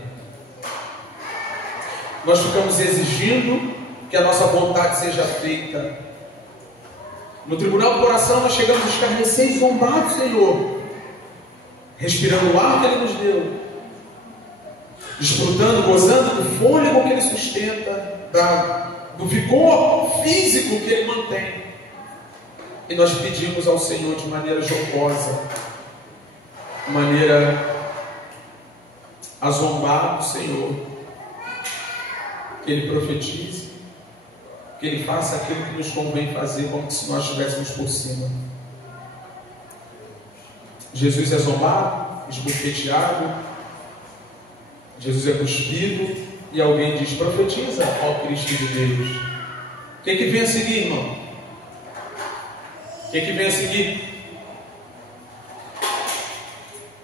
Nós ficamos exigindo que a nossa vontade seja feita. No tribunal do coração nós chegamos a escarnecer e zombar do Senhor, respirando o ar que Ele nos deu, desfrutando, gozando do fôlego que Ele sustenta, do vigor físico que Ele mantém. E nós pedimos ao Senhor de maneira jocosa, de maneira a zombar do Senhor, que Ele profetize, que Ele faça aquilo que nos convém fazer, como se nós estivéssemos por cima. Jesus é zombado, esbofeteado, Jesus é cuspido, e alguém diz: profetiza, ó Cristo de Deus. O que vem a seguir, irmão? O que vem a seguir?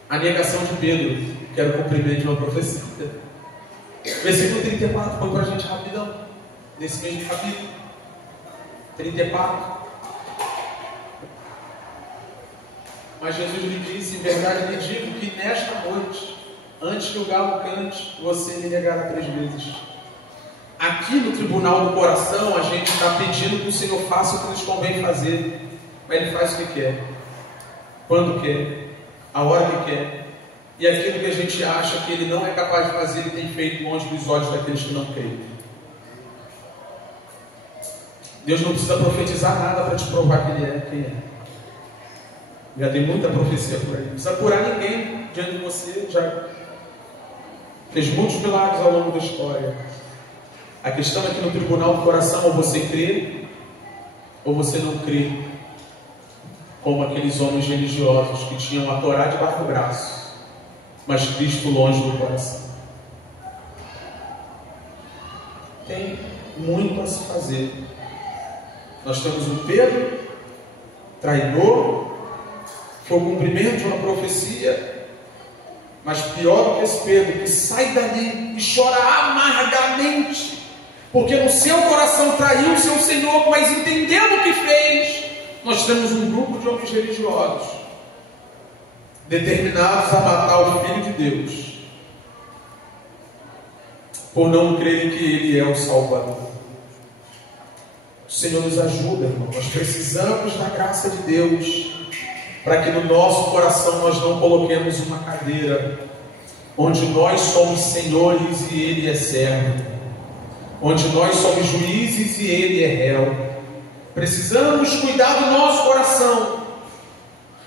A negação de Pedro, que era o cumprimento de uma profecia. Versículo 34, põe para a gente rapidão, nesse mesmo capítulo 34. Mas Jesus lhe disse: em verdade lhe digo que nesta noite, antes que o galo cante, você me negará 3 vezes. Aqui no tribunal do coração, a gente está pedindo que o Senhor faça o que nos convém fazer, mas Ele faz o que quer, quando quer, a hora que quer. E aquilo que a gente acha que Ele não é capaz de fazer, Ele tem feito longe dos olhos daqueles que não creem. Deus não precisa profetizar nada para te provar que Ele é quem é. Já tem muita profecia por aí. Não precisa curar ninguém diante de você. Já fez muitos milagres ao longo da história. A questão é que no tribunal do coração, ou você crê, ou você não crê. Como aqueles homens religiosos que tinham a Torá debaixo do braço, mas Cristo longe do coração. Tem muito a se fazer. Nós temos um Pedro, traidor, foi o cumprimento de uma profecia, mas pior do que esse Pedro, que sai dali e chora amargamente, porque no seu coração traiu o seu Senhor, mas entendendo o que fez. Nós temos um grupo de homens religiosos, determinados a matar o Filho de Deus, por não crerem que Ele é o Salvador. O Senhor nos ajuda, irmão. Nós precisamos da graça de Deus, para que no nosso coração nós não coloquemos uma cadeira, onde nós somos senhores e Ele é servo, onde nós somos juízes e Ele é réu. Precisamos cuidar do nosso coração,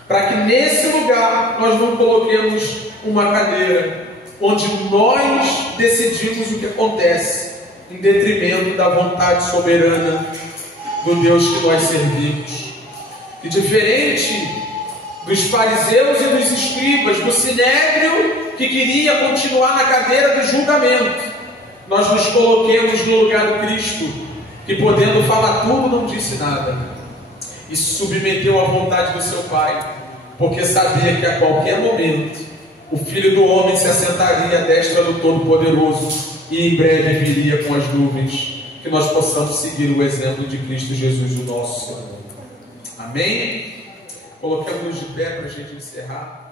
para que nesse lugar nós não coloquemos uma cadeira, onde nós decidimos o que acontece, em detrimento da vontade soberana do Deus que nós servimos. E diferente dos fariseus e dos escribas, do sinédrio que queria continuar na cadeira do julgamento, nós nos coloquemos no lugar do Cristo, que podendo falar tudo, não disse nada, e se submeteu à vontade do seu Pai, porque sabia que a qualquer momento o Filho do Homem se assentaria à destra do Todo-Poderoso e em breve viria com as nuvens. Que nós possamos seguir o exemplo de Cristo Jesus, o nosso Senhor. Amém? Colocamos-nos de pé para a gente encerrar.